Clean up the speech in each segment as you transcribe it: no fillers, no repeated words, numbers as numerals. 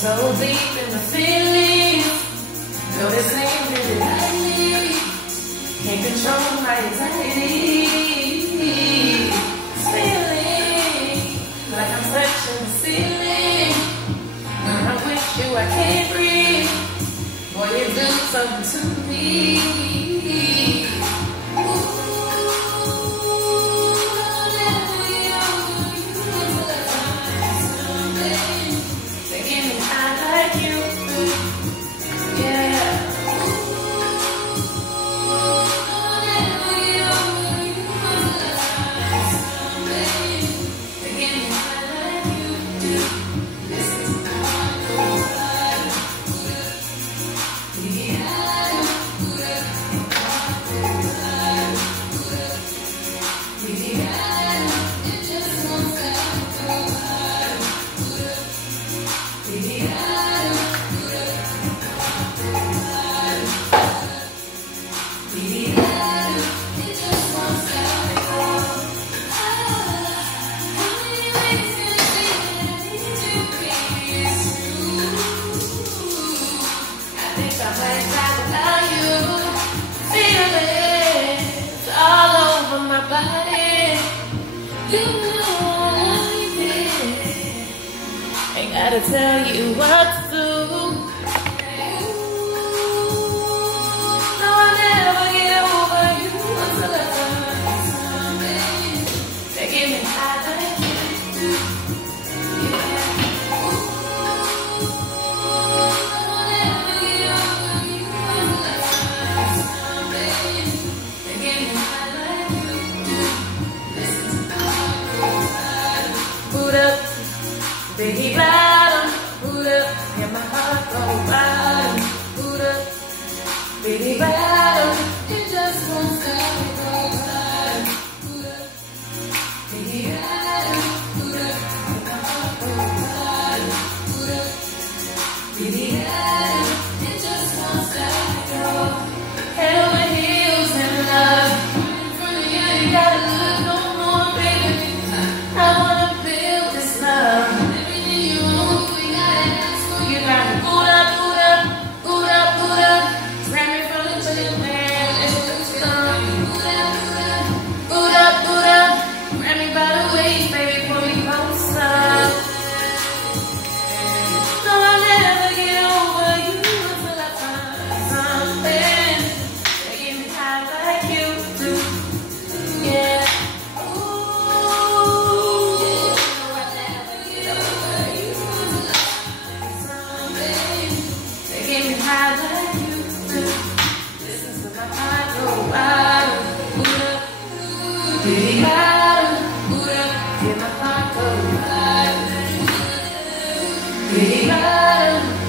So deep in the feelings, no, this ain't really like me. Can't control my anxiety. It's feeling like I'm touching the ceiling. When I'm with you, I can't breathe. Boy, you do something to me. Ain't gotta tell you what to do. No, I'll never get over you until I find something that give me high like you do. Yeah. I'll never get over you until I find something that give me high like you do. Listen to my heart. Boot up. Biggie bottom, boot up, and my heart go bottom, boot up. Biggie bottom, it just won't stop, it go bottom, boot up. Biggie bottom, boot up, and my heart go bottom, boot up. Biggie bottom, it just won't stop, it go. Head over heels in love, in front of you, you gotta look no more, baby. I wanna build this love.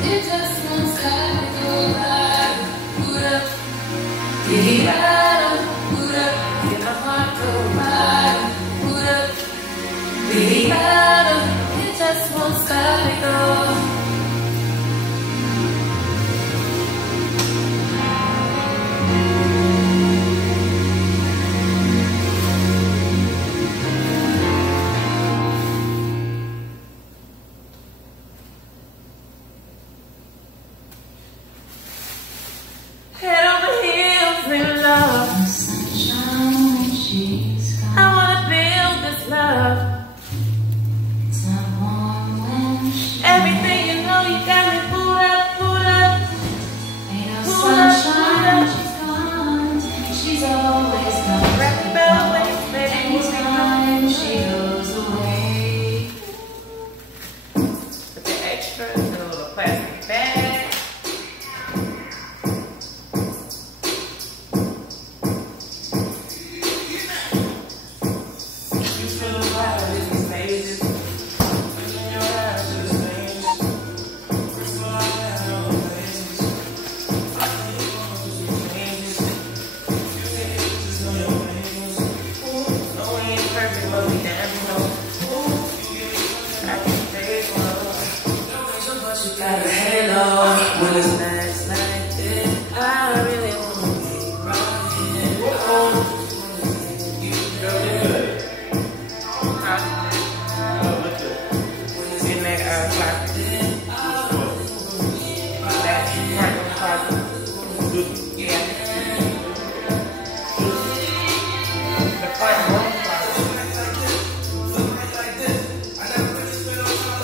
It just won't stop, it go bottom, boot up. Biggie bottom, boot up, get my heart go bottom, boot up. Biggie bottom, it just won't stop, it go. Head over heels in love. Sunshine when she's gone. I wanna build this love. It's not warm when she's everything you know, you got me pulled up, pulled up. Ain't no sunshine when she's gone. She's always gone. Wrap the bell away, baby. Anytime she goes away. Put the extra in a little plastic bag. When it's nights like this, I really want to be right here. You know it. When it's in that like this,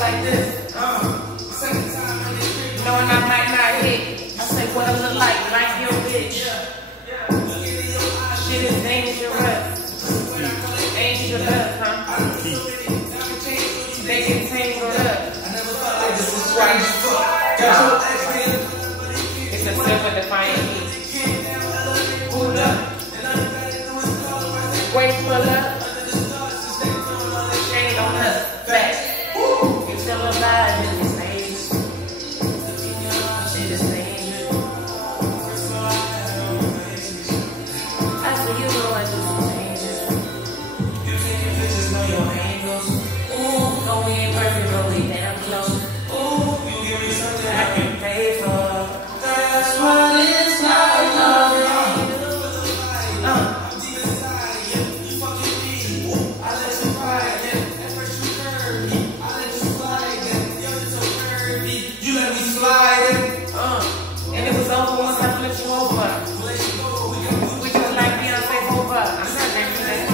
like this. Knowing I might not hit. I say what I look like your bitch. Shit is dangerous. Dangerous, huh? They get tangled up. This is right. It's a silver defiant heat. Pull up. Wait, pull up. Shade on us. Back. You still alive in this age. Shit is dangerous. I see you going through some changes. You take your pictures, know your angles. Ooh, no, we ain't perfect, but we damn close. Ooh, you give me something I can pay for. That's what it's like loving you. I let you cry, yeah. At first you curved me. I let you slide, yeah. You're so curvy. You let me slide it. And it was over once I flipped you over. We just like Beyonce over. I'm not drinking that.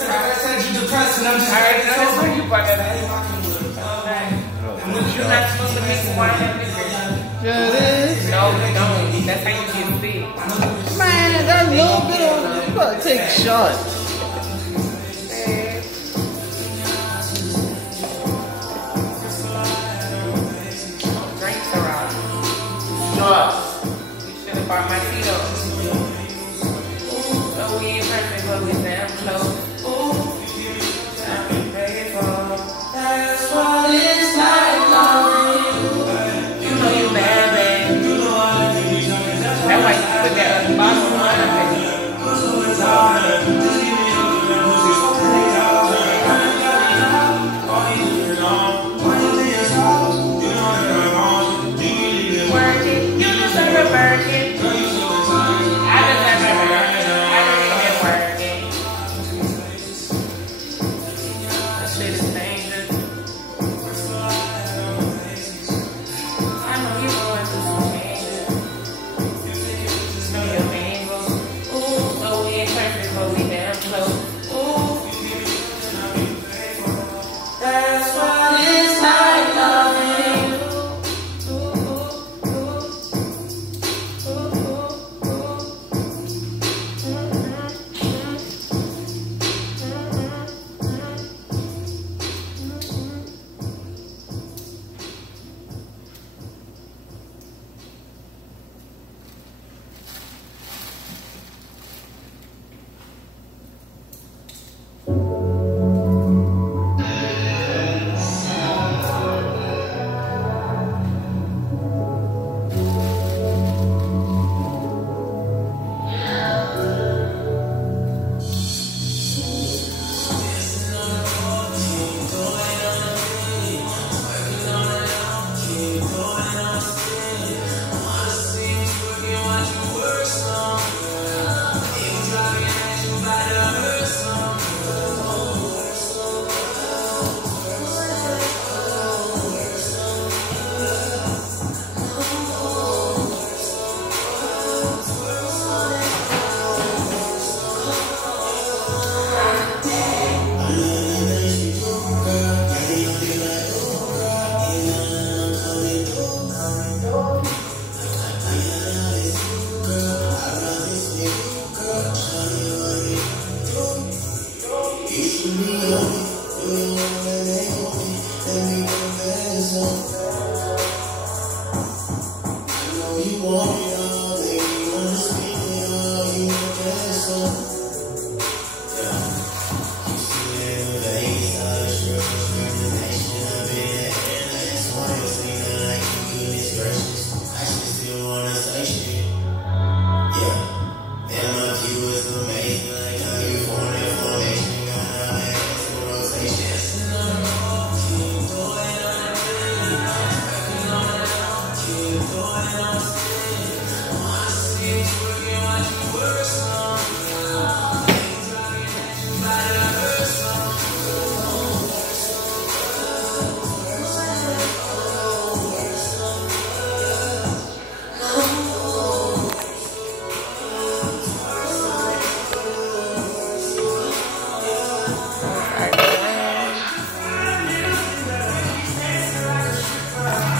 I said you depressed and I'm just alright. That's where you brought that up. You're not supposed to mix wine and liquor. Yeah, it is. No, you don't. That's how you get sick. Man, that little bit of you gotta take shots. Drinks are out. Shots. You should have bought my Tito's. So we ain't perfect, but we damn close. I can pay for. That's what it's like loving you. You know you bad, babe. That's why you put that bottle of wine up there. Working, you deserve a Birkin. I deserve a Birkin. I really been working. That shit is dangerous. I know you're going through some changes. Know your angles. Ooh, no, we ain't perfect, but we damn close. Ooh, that's what it's like loving you.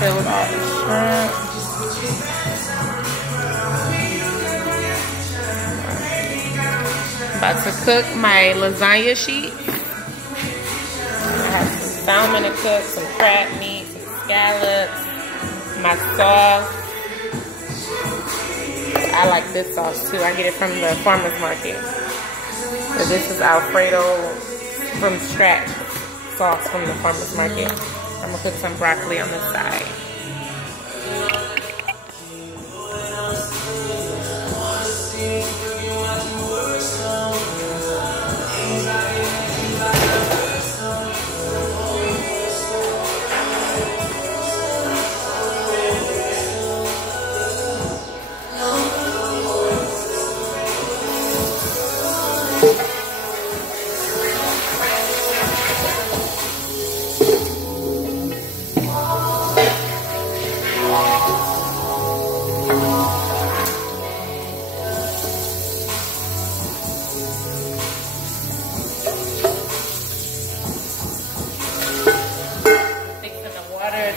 filled all the shrimp. About to cook my lasagna sheet. I have some salmon to cook, some crab meat, some scallops, my sauce. I like this sauce too. I get it from the farmer's market. So this is Alfredo from scratch sauce from the farmer's market. I'm gonna cook some broccoli on the side.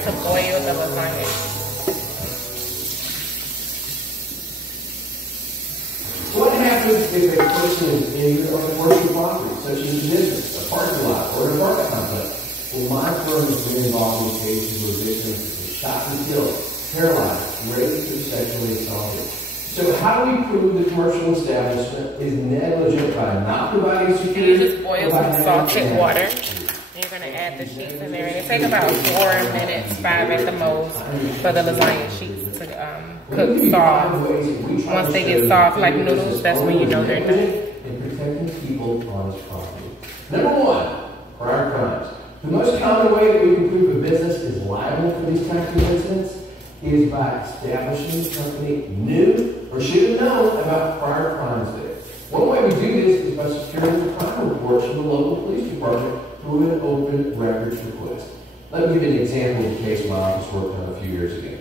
To boil the lasagna. What happens if a person is in a commercial property, such as a business, a parking lot, or an apartment complex? Well, my firm has been involved in cases where victims have been shot and killed, paralyzed, raped, or sexually assaulted. So how do we prove the commercial establishment is negligent by not providing security? You just boil some salted water. You're gonna add the sheets in there, and it takes about 4 minutes, 5 at the most, for the lasagna sheets to cook soft. Once they get soft like noodles, that's when you know they're done. And protecting people on his property. Number 1, prior crimes. The most common way that we can prove a business is liable for these types of incidents is by establishing the company knew or should have known about prior crimes there. One way we do this is by securing the crime reports from the local police department through an open records request. Let me give you an example of a case my office worked on a few years ago.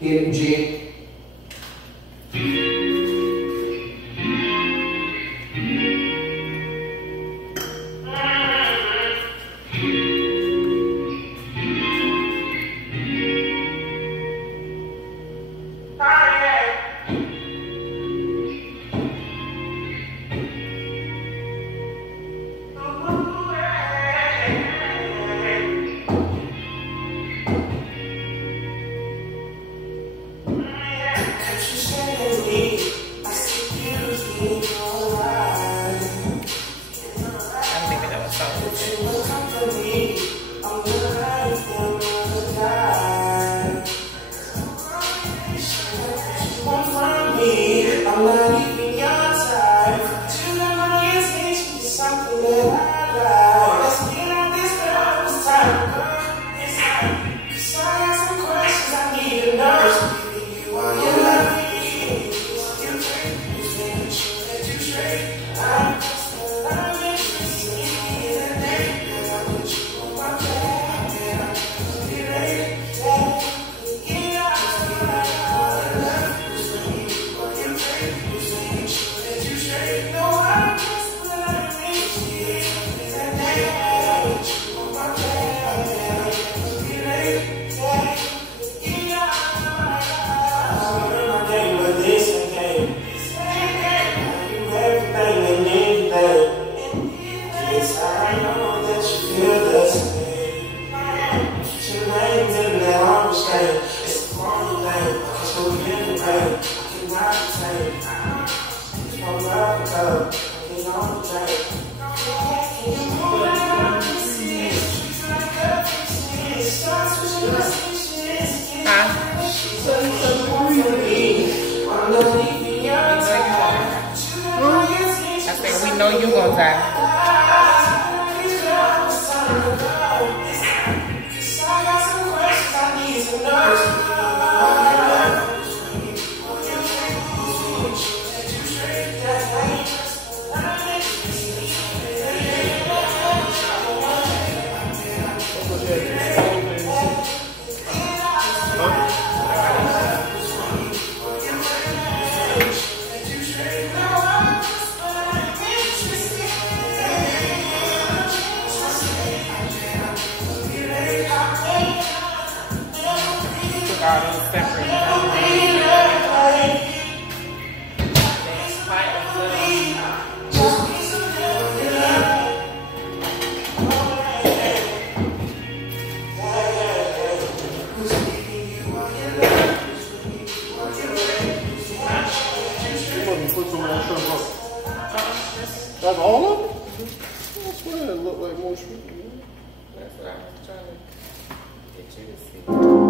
In January, I said, we know you gonna die. make all those separate That's all of them? That's what it looked like more shrimp. That's what I was trying to get you to see.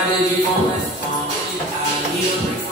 Friday before let's I need a break.